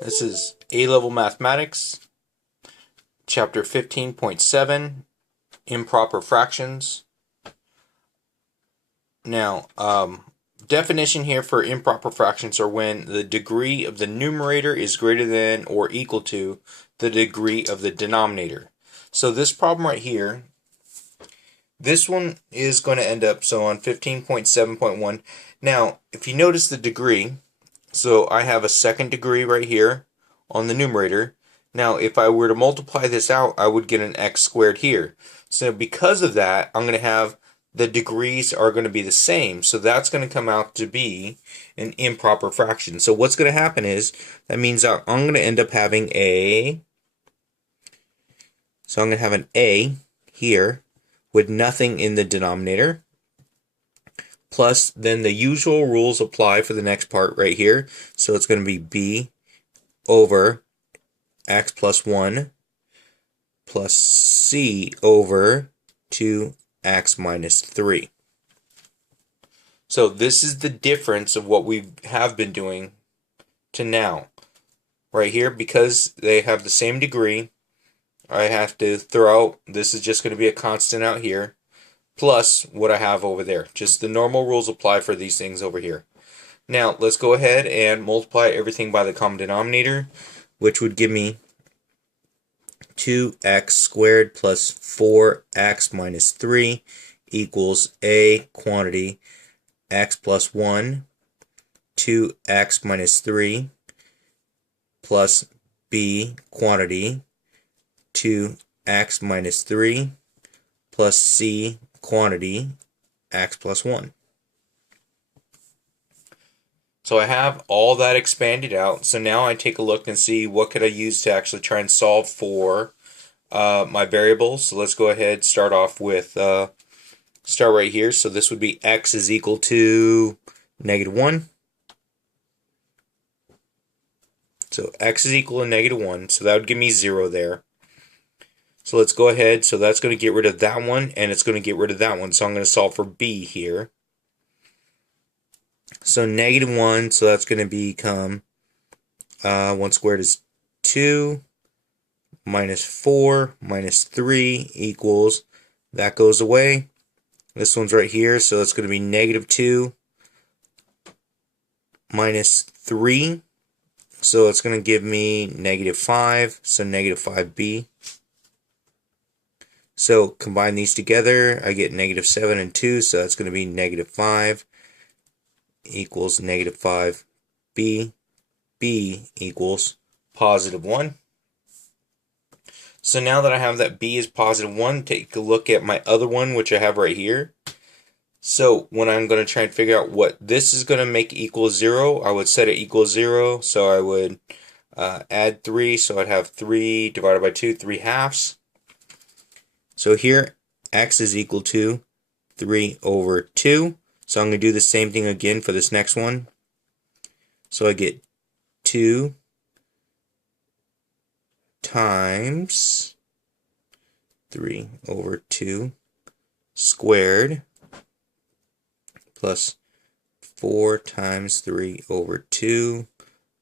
This is A-Level Mathematics, Chapter 15.7, Improper Fractions. Now, definition here for improper fractions are when the degree of the numerator is greater than or equal to the degree of the denominator. So this problem right here, this one is going to end up, so on 15.7.1. Now, if you notice the degree, so I have a second degree right here on the numerator. Now, if I were to multiply this out, I would get an x squared here. So because of that, I'm going to have the degrees are going to be the same. So that's going to come out to be an improper fraction. So what's going to happen is, that means I'm going to end up having a, so I'm going to have an a here with nothing in the denominator. Plus, then the usual rules apply for the next part right here. So it's going to be b over x plus 1 plus c over 2x minus 3. So this is the difference of what we have been doing to now. Right here, because they have the same degree, I have to throw out, this is just going to be a constant out here, plus what I have over there. Just the normal rules apply for these things over here. Now, let's go ahead and multiply everything by the common denominator, which would give me 2x squared plus 4x minus 3 equals a quantity x plus 1, 2x minus 3 plus b quantity 2x minus 3 plus c quantity x plus 1. So I have all that expanded out. So now I take a look and see what could I use to actually try and solve for my variables. So let's go ahead and start off with, start right here. So this would be x is equal to -1. So x is equal to -1. So that would give me 0 there. So let's go ahead. So that's going to get rid of that one, and it's going to get rid of that one. So I'm going to solve for b here. So -1, so that's going to become 1 squared is 2 minus 4 minus 3 equals, that goes away. This one's right here, so it's going to be -2 minus 3. So it's going to give me -5, so -5b. So combine these together, I get -7 and 2, so that's going to be -5 equals -5b. b equals +1. So now that I have that b is +1, take a look at my other one, which I have right here. So when I'm going to try and figure out what this is going to make equal 0, I would set it equal 0. So I would add 3, so I'd have 3 divided by 2, 3/2. So here, x is equal to 3 over 2. So I'm going to do the same thing again for this next one. So I get 2 times 3 over 2 squared plus 4 times 3 over 2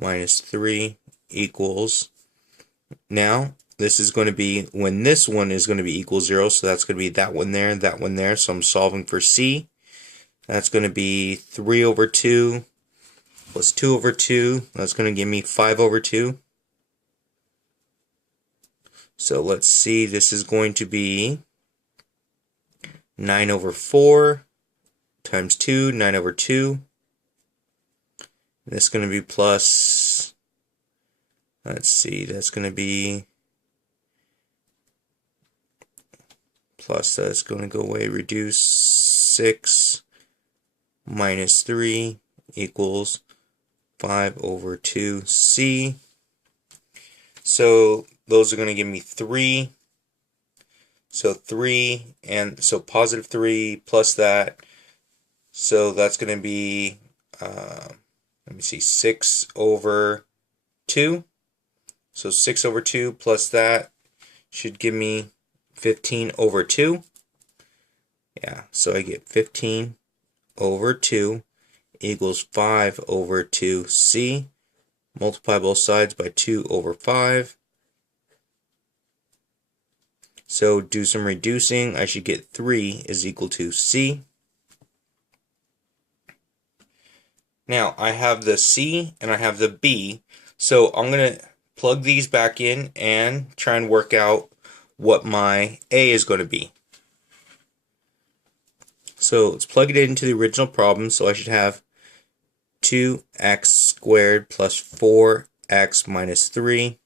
minus 3 equals, now this is going to be when this one is going to be equal 0, so that's going to be that one there and that one there. So I'm solving for c. That's going to be 3 over 2 plus 2 over 2. That's going to give me 5 over 2. So let's see, this is going to be 9 over 4 times 2, 9 over 2. This is going to be plus, let's see, that's going to be plus, that's going to go away, reduce 6 minus 3 equals 5 over 2c. So those are going to give me 3. So 3, and so +3 plus that. So that's going to be, let me see, 6 over 2. So 6 over 2 plus that should give me 15 over 2. Yeah, so I get 15 over 2 equals 5 over 2c. multiply both sides by 2 over 5. So do some reducing. I should get 3 is equal to C. Now I have the C and I have the B. So I'm going to plug these back in and try and work out what my A is going to be. So let's plug it into the original problem. So I should have 2x squared plus 4x minus 3,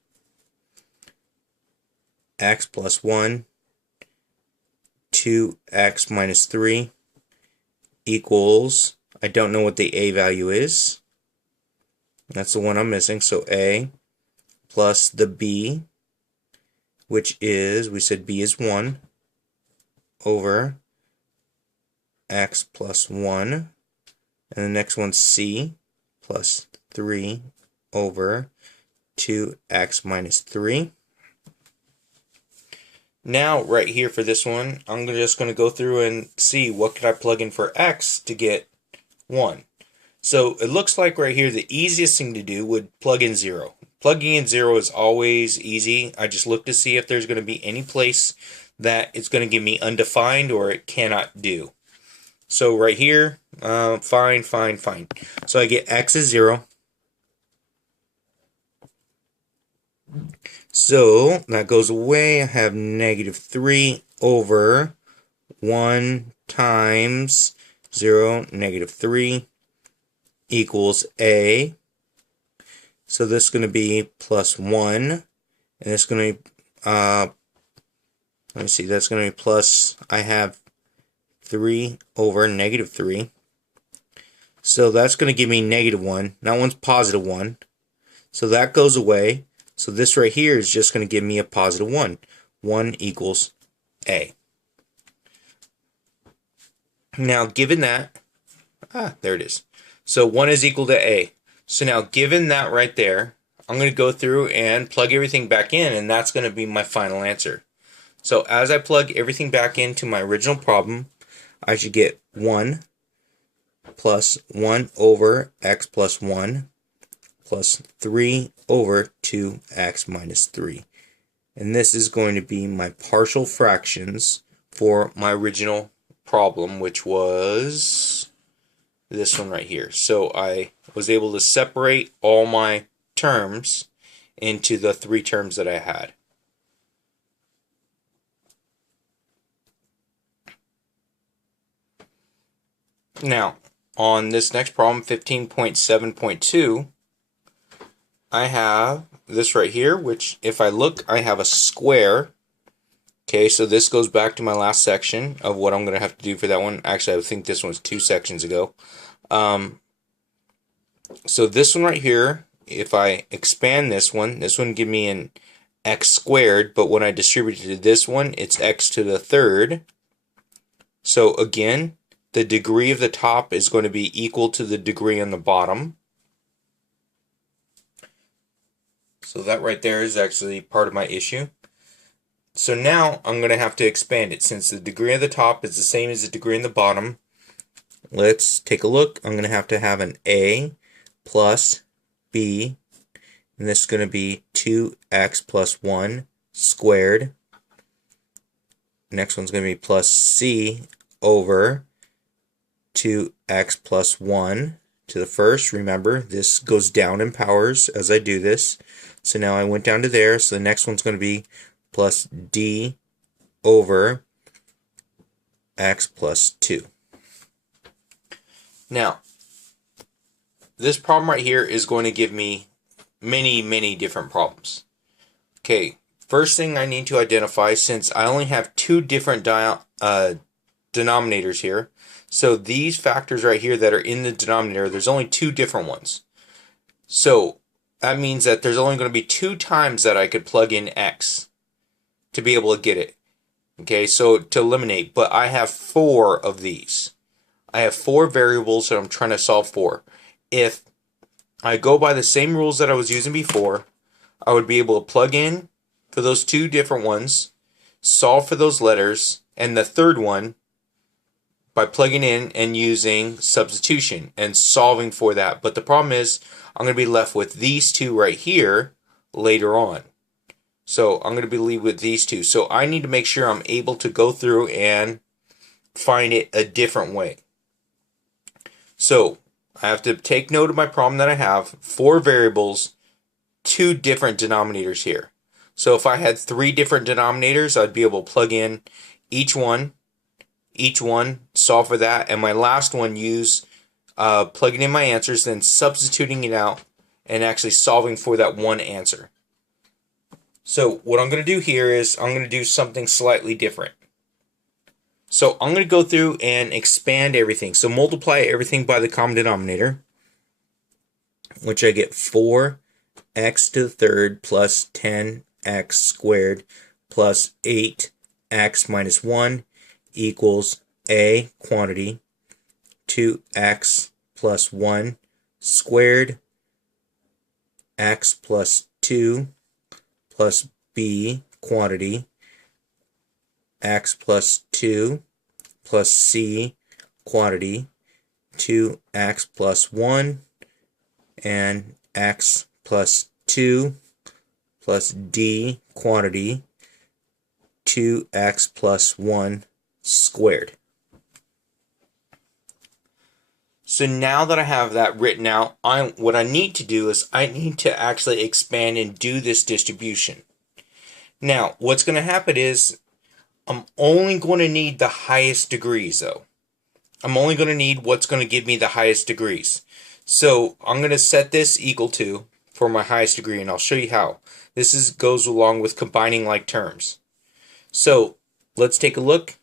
x plus 1, 2x minus 3 equals, I don't know what the A value is. That's the one I'm missing. So A plus the B, which is, we said B is 1, over x plus 1. And the next one's C plus 3 over 2x minus 3. Now, right here for this one, I'm just going to go through and see what could I plug in for x to get 1. So it looks like right here the easiest thing to do would plug in 0. Plugging in 0 is always easy. I just look to see if there's going to be any place that it's going to give me undefined or it cannot do. So right here, fine. So I get x is 0. So that goes away. I have negative 3 over 1 times 0, negative 3 equals A. So this is going to be plus 1. And it's going to be, let me see, that's going to be plus, I have 3 over negative 3. So that's going to give me negative 1. That one's positive 1. So that goes away. So this right here is just going to give me a positive 1. 1 equals A. Now, given that, there it is. So 1 is equal to A. So now, given that right there, I'm going to go through and plug everything back in, and that's going to be my final answer. So as I plug everything back into my original problem, I should get 1 plus 1 over x plus 1 plus 3 over 2x minus 3. And this is going to be my partial fractions for my original problem, which was this one right here. So I was able to separate all my terms into the 3 terms that I had. Now, on this next problem, 15.7.2, I have this right here, which if I look, I have a square. Okay, so this goes back to my last section of what I'm going to have to do for that one. Actually, I think this one's 2 sections ago. So this one right here, if I expand this one give me an x squared, but when I distribute it to this one, it's x to the 3rd. So again, the degree of the top is going to be equal to the degree on the bottom. So that right there is actually part of my issue. So now I'm going to have to expand it. Since the degree of the top is the same as the degree in the bottom, let's take a look. I'm going to have an A plus B, and this is going to be 2x plus 1 squared. Next one's going to be plus C over 2x plus 1 to the first. Remember, this goes down in powers as I do this. So now I went down to there, so the next one's going to be plus D over x plus 2. Now, this problem right here is going to give me many different problems. Okay, first thing I need to identify, since I only have 2 different denominators here, so these factors right here that are in the denominator, there's only 2 different ones. So that means that there's only going to be 2 times that I could plug in x to be able to get it. Okay, so to eliminate, but I have 4 of these. I have 4 variables that I'm trying to solve for. If I go by the same rules that I was using before, I would be able to plug in for those 2 different ones, solve for those letters, and the third one, by plugging in and using substitution and solving for that. But the problem is I'm going to be left with these two right here later on. So I'm going to be left with these two. So I need to make sure I'm able to go through and find it a different way. So I have to take note of my problem that I have. 4 variables, 2 different denominators here. So if I had 3 different denominators, I'd be able to plug in each one, solve for that, and my last one use plugging in my answers, then substituting it out, and actually solving for that one answer. So what I'm going to do here is I'm going to do something slightly different. So I'm going to go through and expand everything. So multiply everything by the common denominator, which I get 4x to the third plus 10x squared plus 8x minus 1 equals a quantity 2x plus 1 squared x plus 2 plus b quantity x plus 2 plus c quantity 2x plus 1 and x plus 2 plus d quantity 2x plus 1 squared. So now that I have that written out, what I need to do is I need to actually expand and do this distribution. Now, what's going to happen is I'm only going to need the highest degrees, though. I'm only going to need what's going to give me the highest degrees. So I'm going to set this equal to for my highest degree, and I'll show you how. This goes along with combining like terms. So let's take a look.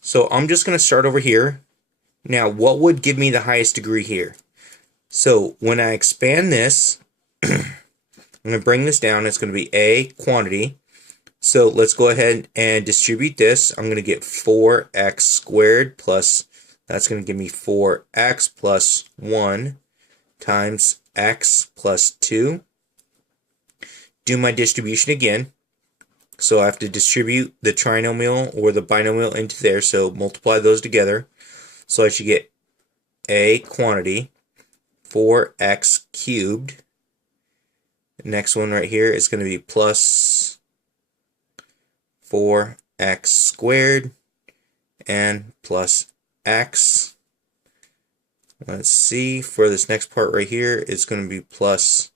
So I'm just going to start over here. Now, what would give me the highest degree here? So when I expand this, I'm going to bring this down. It's going to be a quantity. So let's go ahead and distribute this. I'm going to get 4x squared plus, that's going to give me 4x plus 1 times x plus 2. Do my distribution again. So I have to distribute the trinomial or the binomial into there. So multiply those together. So I should get a quantity 4x cubed. The next one right here is going to be plus 4x squared and plus x. Let's see, for this next part right here, it's going to be plus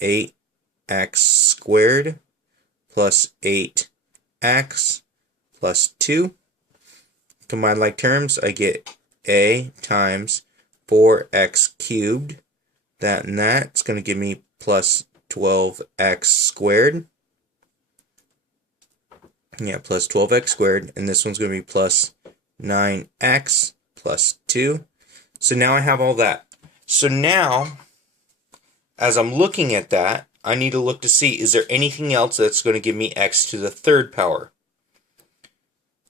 8x squared plus 8x plus 2. Combine like terms, I get a times 4x cubed. That and that. It's going to give me plus 12x squared. Yeah, plus 12x squared. And this one's going to be plus 9x plus 2. So now I have all that. So now, as I'm looking at that, I need to look to see, is there anything else that's going to give me x to the third power?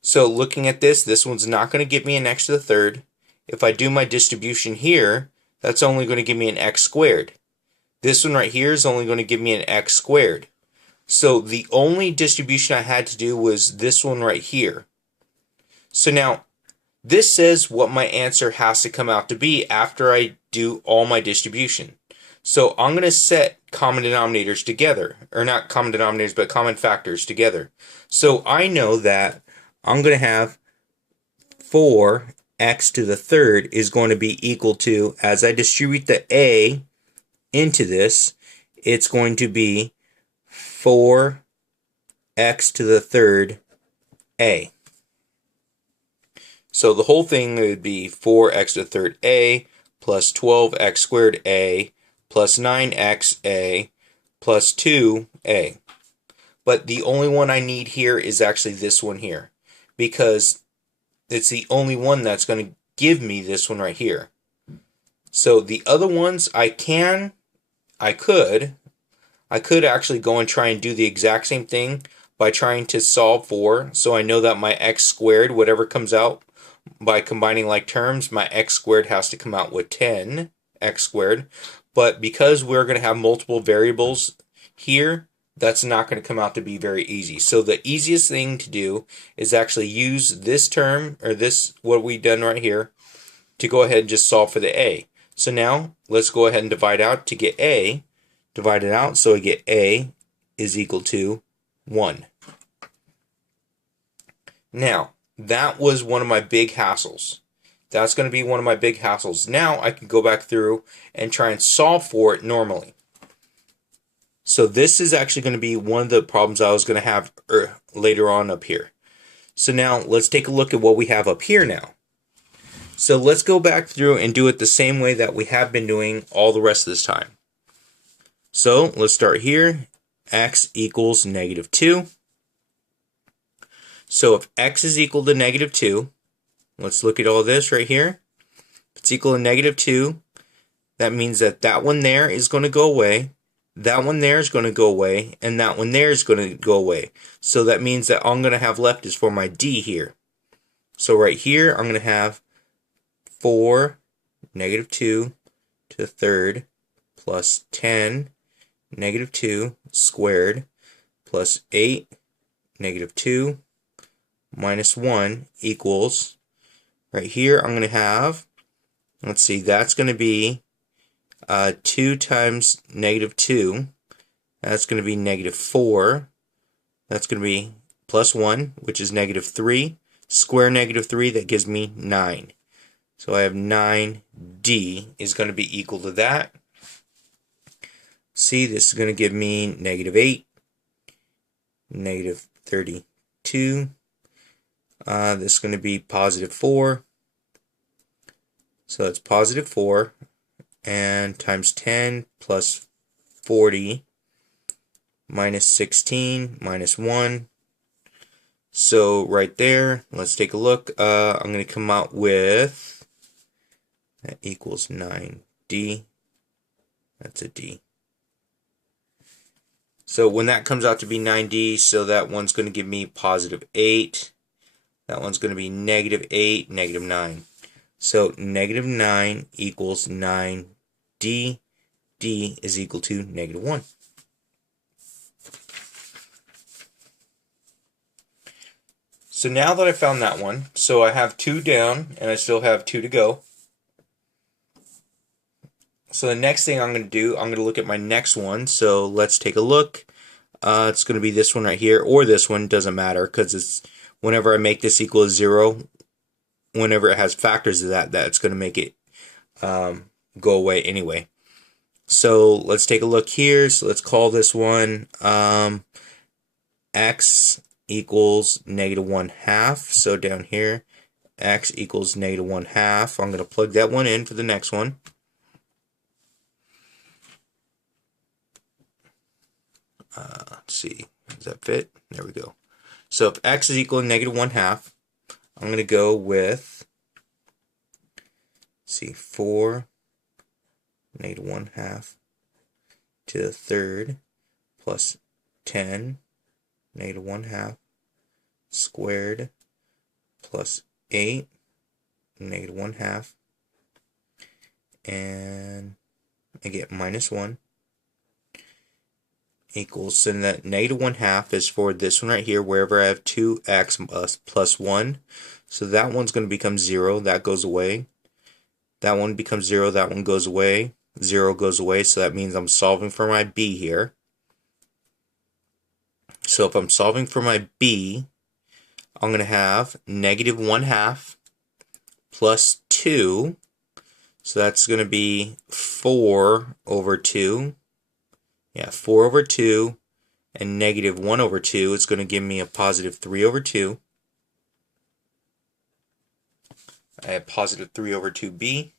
So looking at this one's not going to give me an x to the third. If I do my distribution here, that's only going to give me an x squared. This one right here is only going to give me an x squared. So the only distribution I had to do was this one right here. So now, this says what my answer has to come out to be after I do all my distribution. So I'm going to set common denominators together, or not common denominators, but common factors together. So I know that I'm going to have 4x to the third is going to be equal to, as I distribute the a into this, it's going to be 4x to the third a. So the whole thing would be 4x to the third a plus 12x squared a plus 9x a plus 2a. But the only one I need here is actually this one here, because it's the only one that's going to give me this one right here. So the other ones I could actually go and try and do the exact same thing by trying to solve for, so I know that my x squared, whatever comes out by combining like terms, my x squared has to come out with 10x squared. But because we're going to have multiple variables here, that's not going to come out to be very easy. So the easiest thing to do is actually use this term, or this, what we've done right here, to go ahead and just solve for the a. So now let's go ahead and divide out to get a. Divide it out, so we get a is equal to 1. Now, that was one of my big hassles. That's going to be one of my big hassles. Now I can go back through and try and solve for it normally. So this is actually going to be one of the problems I was going to have later on up here. So now let's take a look at what we have up here now. So let's go back through and do it the same way that we have been doing all the rest of this time. So let's start here. X equals -2. So if x is equal to -2, let's look at all this right here. If it's equal to -2, that means that that one there is going to go away. That one there is going to go away, and that one there is going to go away. So that means that all I'm going to have left is for my d here. So right here, I'm going to have 4 -2 to the third plus 10 -2 squared plus 8 -2 minus 1 equals, right here I'm going to have, let's see, that's going to be 2 times -2, that's going to be -4, that's going to be plus 1, which is -3, square -3, that gives me 9. So I have 9d is going to be equal to that. See, this is going to give me -8, -32, this is going to be +4, so it's +4, and times 10 plus 40 minus 16 minus 1. So right there, let's take a look. I'm going to come out with, that equals 9d. That's a d. So when that comes out to be 9d, so that one's going to give me +8. That one's going to be -8, -9. So -9 equals 9d. D is equal to -1. So now that I found that one, so I have 2 down and I still have 2 to go. So the next thing I'm going to do, I'm going to look at my next one. So let's take a look. It's going to be this one right here, or this one, doesn't matter, because it's whenever I make this equal to 0, whenever it has factors of that, that's going to make it go away anyway. So let's take a look here. So let's call this one x equals -1/2. So down here, x equals -1/2. I'm going to plug that one in for the next one. Let's see, does that fit? There we go. So if x is equal to -1/2, I'm going to go with, let's see, 4 -1/2 to the third plus 10 -1/2 squared plus 8 -1/2, and I get -1 equals, so that -1/2 is for this one right here, wherever I have 2x plus 1. So that one's going to become 0, that goes away. That one becomes 0, that one goes away. 0 goes away, so that means I'm solving for my b here. So if I'm solving for my b, I'm going to have -1/2 plus 2. So that's going to be 4 over 2. Yeah, 4 over 2 and -1 over 2. It's going to give me a +3 over 2. I have +3 over 2b.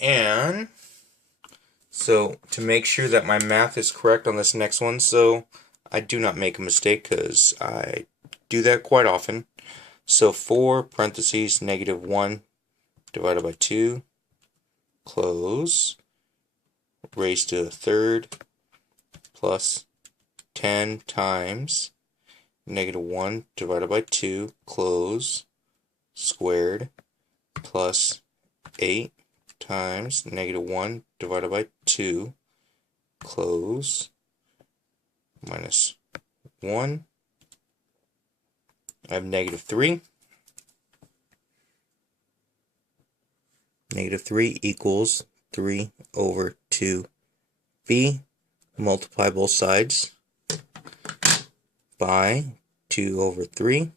And so to make sure that my math is correct on this next one, so I do not make a mistake because I do that quite often. So 4 parentheses -1 divided by 2, close, raised to the third, plus 10 times -1 divided by 2, close, squared, plus 8 times -1 divided by 2, close, minus 1. I have negative 3. Negative 3 equals 3 over 2b. Multiply both sides by 2 over 3.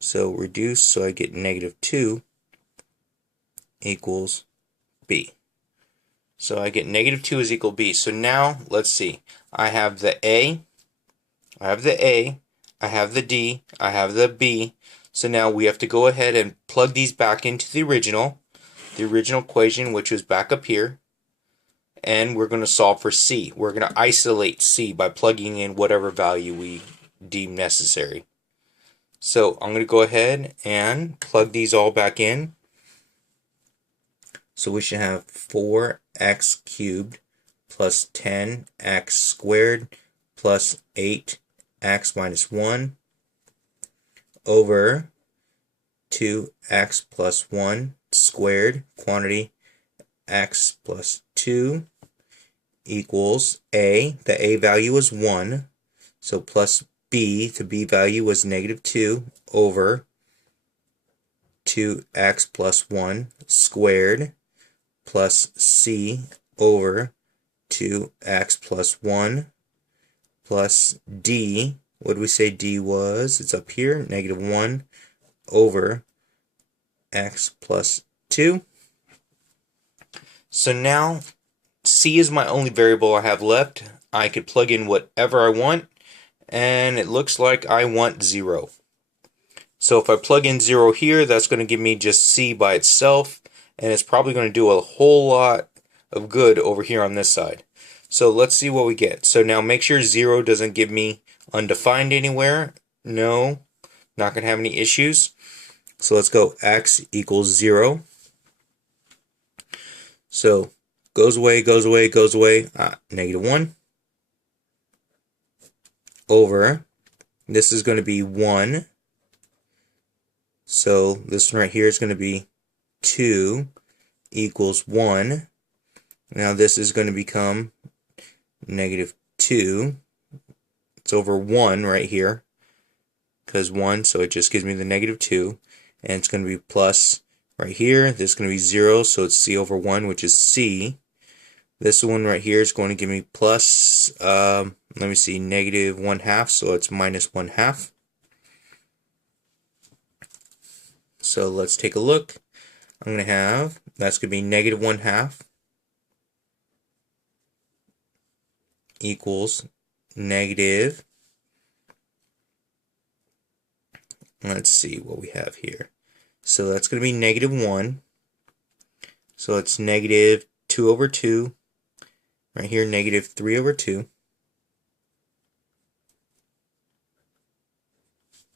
So reduce, so I get negative 2 equals b. So I get negative 2 is equal to b. So now, let's see. I have the a, I have the a, I have the d, I have the b. So now we have to go ahead and plug these back into the original equation, which was back up here. And we're going to solve for c. We're going to isolate c by plugging in whatever value we deem necessary. So I'm going to go ahead and plug these all back in. So we should have 4x cubed plus 10x squared plus 8x minus 1 over 2x plus 1 squared, quantity x plus 2 equals a. The a value is 1. So plus b, the b value was negative 2 over 2x plus 1 squared plus c over 2x plus 1 plus d. What did we say d was? It's up here, negative 1 over x plus 2. So now c is my only variable I have left. I could plug in whatever I want, and it looks like I want 0. So if I plug in 0 here, that's going to give me just c by itself, and it's probably going to do a whole lot of good over here on this side. So let's see what we get. So now make sure 0 doesn't give me undefined anywhere. No, not going to have any issues. So let's go x equals 0. So goes away, goes away, goes away. Negative 1 over, this is going to be 1. So this one right here is going to be 2 equals 1. Now this is going to become negative 2. It's over 1 right here, because 1, so it just gives me the negative 2. And it's going to be plus right here. This is going to be 0, so it's c over 1, which is c. This one right here is going to give me plus, let me see, negative 1/2, so it's minus 1/2. So let's take a look. I'm going to have, that's going to be negative 1/2 equals negative, let's see what we have here. So that's going to be negative 1. So it's negative 2 over 2. Right here, negative 3 over 2.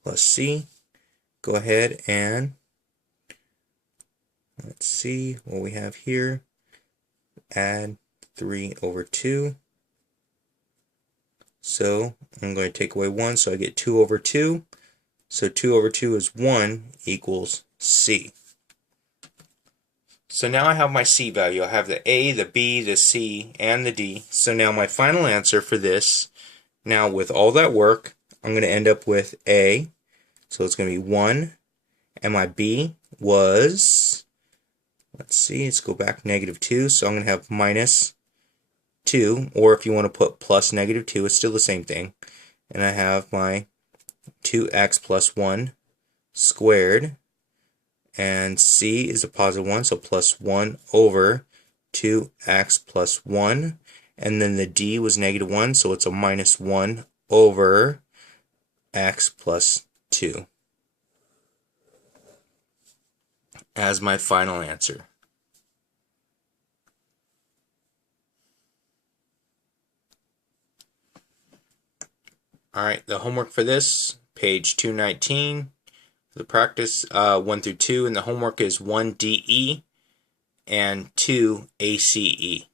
Plus c. Go ahead and let's see what we have here. Add 3 over 2. So I'm going to take away 1, so I get 2 over 2. So 2 over 2 is 1 equals c. So now I have my c value. I have the a, the b, the c, and the d. So now my final answer for this, now with all that work, I'm going to end up with a. So it's going to be 1. And my b was, let's see, let's go back, negative 2. So I'm going to have minus 2. Or if you want to put plus negative 2, it's still the same thing. And I have my 2x plus 1 squared. And c is a positive 1, so plus 1 over 2x plus 1. And then the d was negative 1, so it's a minus 1 over x plus 2 as my final answer. Alright, the homework for this, page 219. The practice 1 through 2, and the homework is 1 DE and 2 ACE.